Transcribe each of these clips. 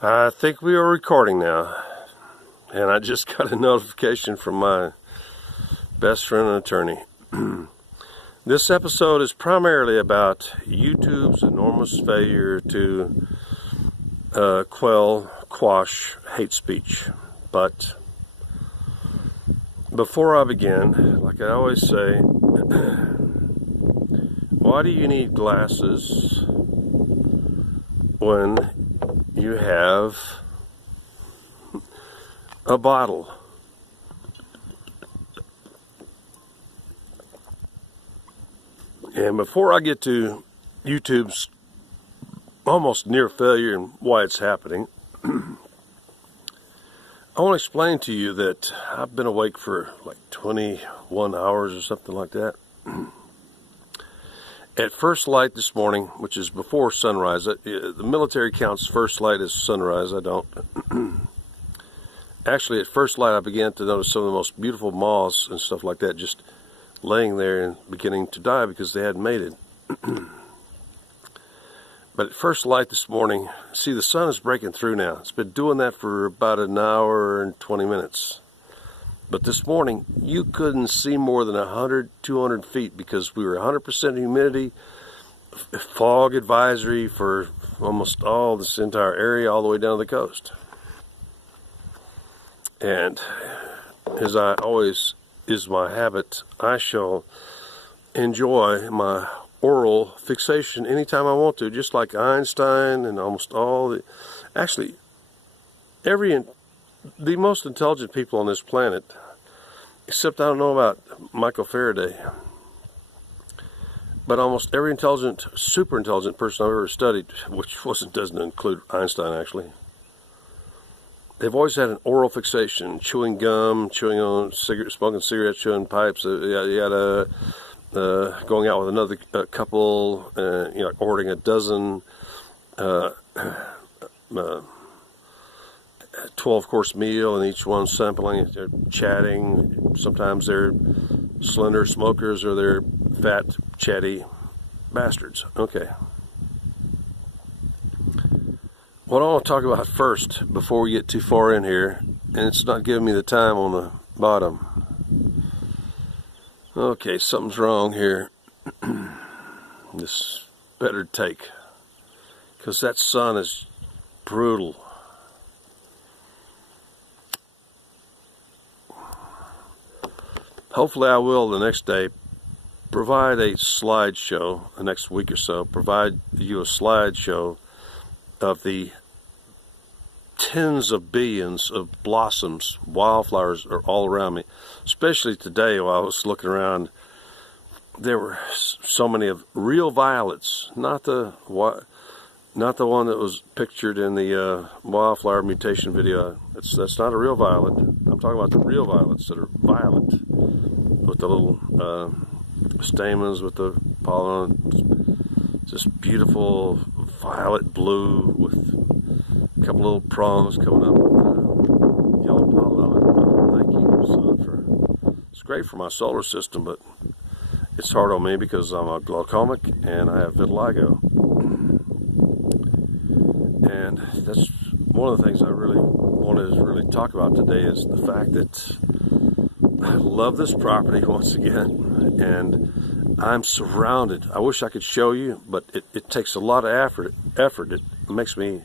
I think we are recording now, and I just got a notification from my best friend and attorney. This episode is primarily about YouTube's enormous failure to quash hate speech. But before I begin, like I always say, why do you need glasses when you have a bottle? And before I get to YouTube's almost near failure and why it's happening, I want to explain to you that I've been awake for like 21 hours or something like that. At first light this morning, which is before sunrise, the military counts first light as sunrise. I don't. Actually, at first light, I began to notice some of the most beautiful moths and stuff like that just laying there and beginning to die because they hadn't mated. But at first light this morning, see, the sun is breaking through now. It's been doing that for about an hour and 20 minutes. But this morning, you couldn't see more than 100, 200 feet because we were 100% humidity, fog advisory for almost all this entire area, all the way down to the coast. And as I always is my habit, I shall enjoy my oral fixation anytime I want to, just like Einstein and almost all the, actually, the most intelligent people on this planet, except I don't know about Michael Faraday, but almost every super intelligent person I've ever studied, which doesn't include Einstein actually, they've always had an oral fixation, chewing gum, chewing on cigarettes, smoking cigarettes, chewing pipes, going out with another couple, ordering a dozen 12-course meal, and each one sampling. They're chatting. Sometimes they're slender smokers or they're fat, chatty bastards. Okay. What I want to talk about first, before we get too far in here, and it's not giving me the time on the bottom. Okay, something's wrong here. This better take, because that sun is brutal. Hopefully I will the next day provide a slideshow, the next week or so, provide you a slideshow of the tens of billions of blossoms, wildflowers are all around me. Especially today while I was looking around, there were so many of real violets, not the one that was pictured in the wildflower mutation video. That's not a real violet. I'm talking about the real violets that are violet, with the little stamens with the pollen. Just beautiful violet blue with a couple little prongs coming up with the yellow pollen on it. Thank you, sun, it's great for my solar system, but it's hard on me because I'm a glaucomic and I have vitiligo. And that's one of the things I really wanted to really talk about today, is the fact that I love this property once again, and I'm surrounded. I wish I could show you, but it takes a lot of effort. It makes me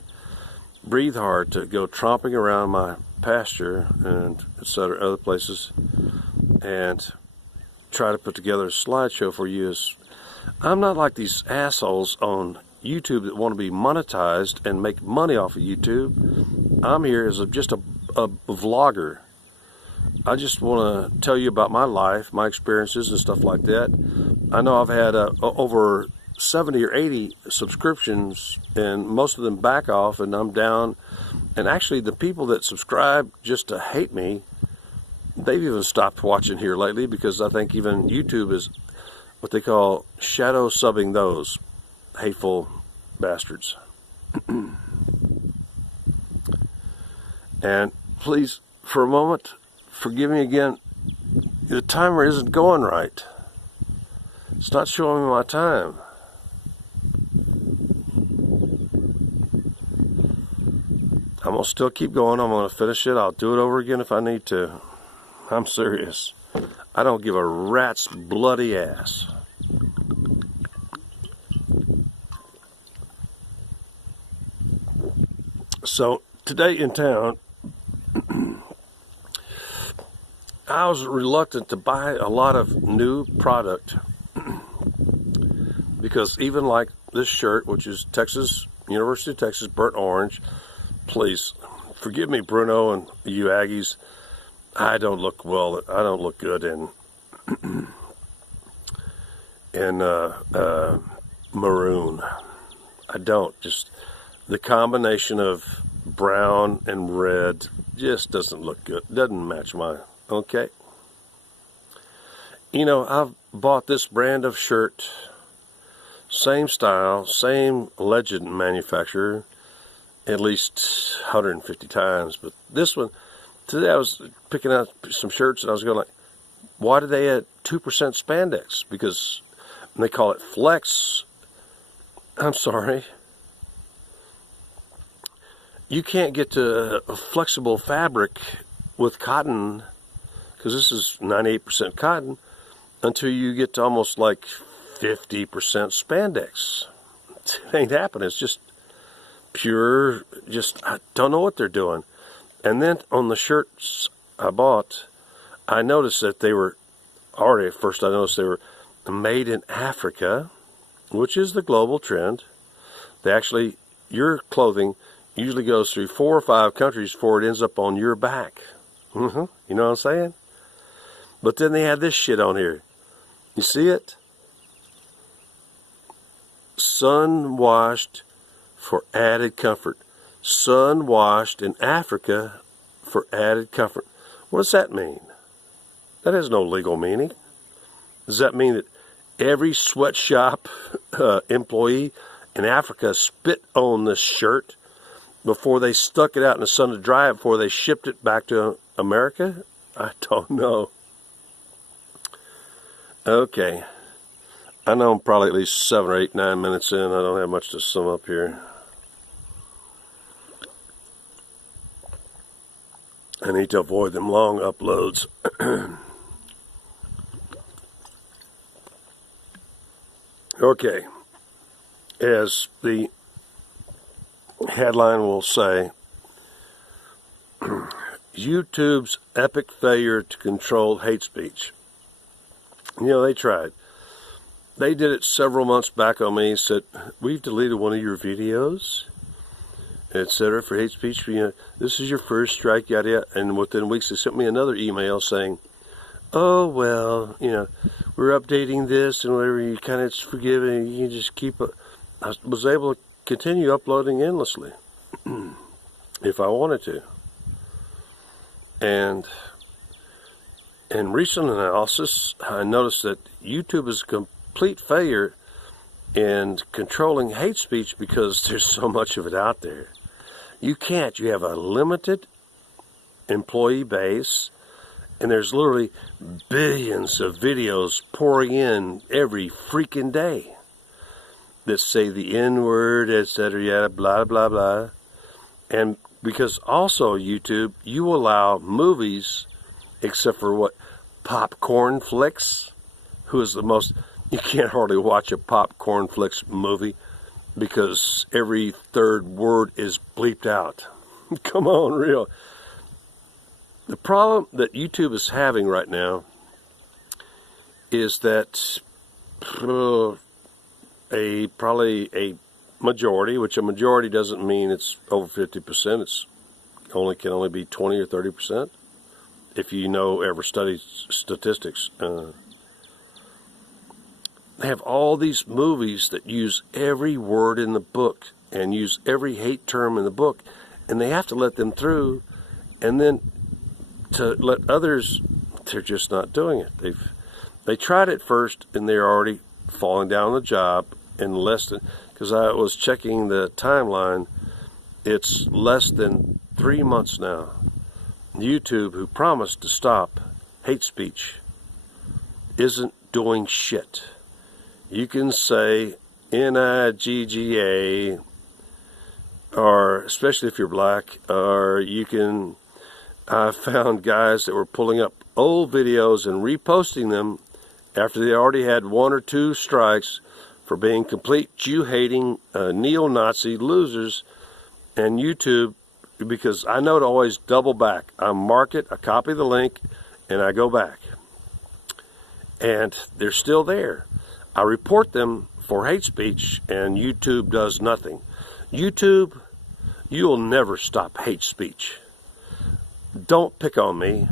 breathe hard to go tromping around my pasture and etc. other places and try to put together a slideshow for you. I'm not like these assholes on YouTube that want to be monetized and make money off of YouTube. I'm here as just a vlogger. I just want to tell you about my life, my experiences and stuff like that. I know I've had over 70 or 80 subscriptions, and most of them back off, and I'm down. And actually the people that subscribe just to hate me, they've even stopped watching here lately, because I think even YouTube is what they call shadow subbing those hateful bastards. And please, for a moment, forgive me again. The timer isn't going right. It's not showing me my time. I'm going to still keep going. I'm going to finish it. I'll do it over again if I need to. I'm serious. I don't give a rat's bloody ass. So today in town, I was reluctant to buy a lot of new product because even like this shirt, which is Texas, University of Texas, burnt orange, please forgive me, Bruno and you Aggies, I don't look well. I don't look good in maroon. I don't. Just the combination of brown and red just doesn't look good. Doesn't match mine. Okay. You know, I've bought this brand of shirt, same style, same legend manufacturer, at least 150 times. But this one, today I was picking out some shirts and I was going like, why do they add 2% spandex? Because they call it flex. I'm sorry. You can't get to a flexible fabric with cotton, because this is 98% cotton, until you get to almost like 50% spandex. It ain't happening. It's just pure, I don't know what they're doing. And then on the shirts I bought, I noticed that they were, already at first I noticed they were made in Africa, which is the global trend. They actually, your clothing usually goes through 4 or 5 countries before it ends up on your back. You know what I'm saying? But then they had this shit on here. You see it? Sun washed for added comfort. Sun washed in Africa for added comfort. What does that mean? That has no legal meaning. Does that mean that every sweatshop employee in Africa spit on this shirt before they stuck it out in the sun to dry it before they shipped it back to America? I don't know. Okay. I know I'm probably at least 7 or 8, 9 minutes in. I don't have much to sum up here. I need to avoid them long uploads. Okay. As the headline will say, YouTube's epic failure to control hate speech. You know, they tried. They did it several months back on me, said, we've deleted one of your videos, etc. for hate speech. You know, this is your first strike, yada, yada. And within weeks, they sent me another email saying, oh, well, you know, we're updating this and whatever, you kind of, it's forgiven, you can just keep it. I was able to continue uploading endlessly if I wanted to. And in recent analysis, I noticed that YouTube is a complete failure in controlling hate speech because there's so much of it out there. You can't. You have a limited employee base, and there's literally billions of videos pouring in every freaking day that say the N-word, etc., yada, blah, blah, blah. And because also YouTube, you allow movies, except for what, Popcorn Flicks, who is the most, you can't hardly watch a Popcorn Flicks movie because every third word is bleeped out. Come on, real. The problem that YouTube is having right now is that probably a majority, which a majority doesn't mean it's over 50%, it's can only be 20 or 30%, if you know ever studied statistics. They have all these movies that use every word in the book and use every hate term in the book, and they have to let them through, and then to let others, they're just not doing it. They tried it first, and they're already falling down on the job in less than, because I was checking the timeline, it's less than 3 months now. YouTube, who promised to stop hate speech, isn't doing shit. You can say Nigga, or especially if you're black, or you can, I found guys that were pulling up old videos and reposting them after they already had 1 or 2 strikes for being complete Jew-hating, neo-Nazi losers. And YouTube, because I know to always double back. I mark it, I copy the link, and I go back. And they're still there. I report them for hate speech, and YouTube does nothing. YouTube, you'll never stop hate speech. Don't pick on me.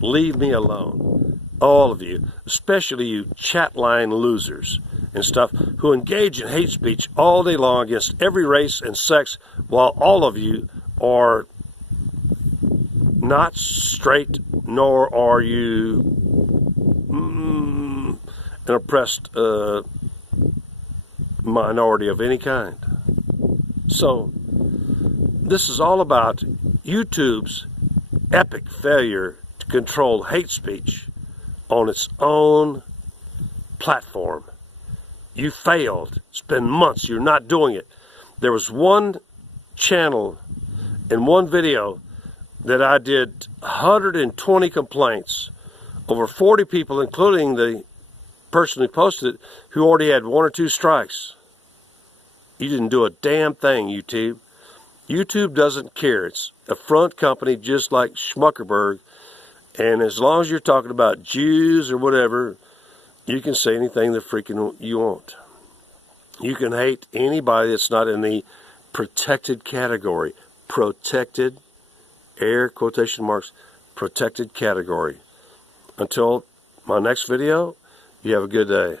Leave me alone. All of you, especially you chat line losers and stuff who engage in hate speech all day long against every race and sex, while all of you are not straight, nor are you an oppressed minority of any kind. So this is all about YouTube's epic failure to control hate speech on its own platform. You failed. It's been months. You're not doing it. There was one channel in one video that I did 120 complaints. Over 40 people, including the person who posted it, who already had 1 or 2 strikes. You didn't do a damn thing, YouTube. YouTube doesn't care. It's a front company just like Schmuckerberg. And as long as you're talking about Jews or whatever, you can say anything that freaking you want. You can hate anybody that's not in the protected category. Protected, air quotation marks, protected category. Until my next video, you have a good day.